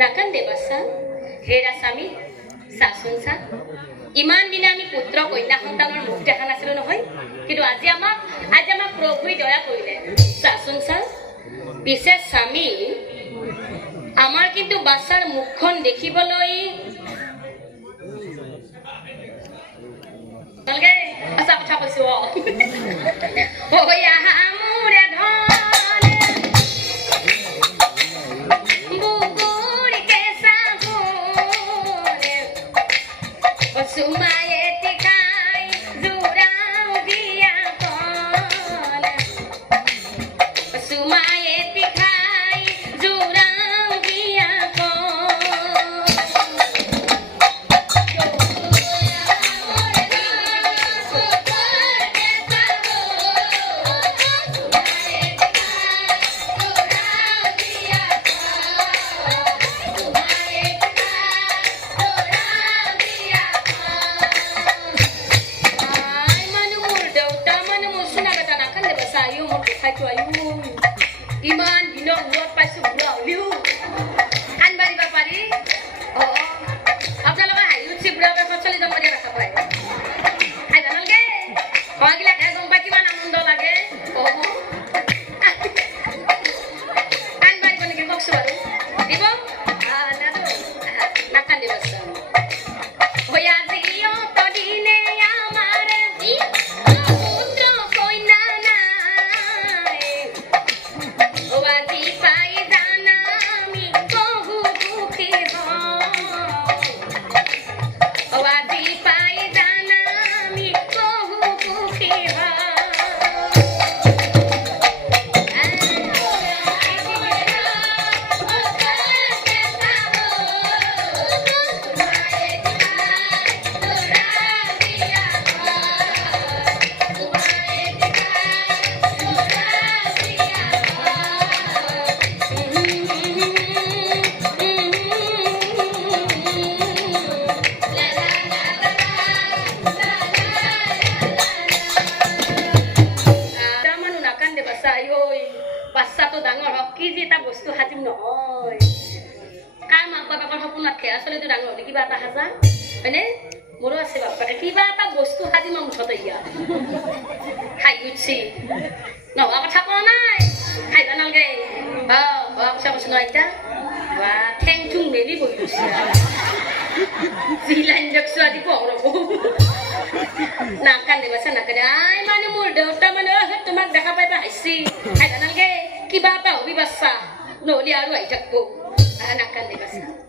নাকান দেবাসা হেৰা স্বামী চাচোন চা ইমান দিনে আমি পুত্ৰ কন্যা সন্তানৰ মুখ দেখা নাছিলো নহয় কিন্তু আজি আমাক প্ৰভুই দয়া কৰিলে চাচোন চা পিছে স্বামী আমাৰ কিন্তু বাচ্চাৰ মুখখন দেখিবলৈ ভালকে আছা কথা কৈছো Iman, buat pasu buat liu. An bari bapari. Oh, abdal apa hayu si berapa pasal itu mau dia rasa apa? Hai danal ke? Kau gila dah gompa ki mana mundo lagi? Oh, an bari kau ni kau suara. Ibu, nado, makan di basa. Oh ya sih, oh tadi ne ya mare. Putra koi nana. বাচ্চাটো ডাঙৰ হওক কি যে এটা বস্তু সাজিম নহয় কাৰ মাক বাপেকৰ সপোন নাথাকে আচলতে ডাঙৰ হ'লে কিবা এটা সাজা হয়নে মোৰো আছে বাপেকে কিবা এটা বস্তু সাজিম মুঠতে ইয়া খাই উঠছি নোহোৱা কথা কোৱা নাই খাইবা নালাগে হোৱা কথা কৈছো নহয় এতিয়া বা ঠেং ঠুং মেলি বহি গৈছে যি লাইন দেখছো আজি পহৰব নাকান্দে বাচ্চা নাকান্দে আই মানে মোৰ দেউতা মানে তোমাক দেখা পাই হাঁচি খাইবা নালাগে কিবা এটা হবি বাচ্চা নহ'লে আৰু আহি থাকিব নাকান্দে বাচ্চা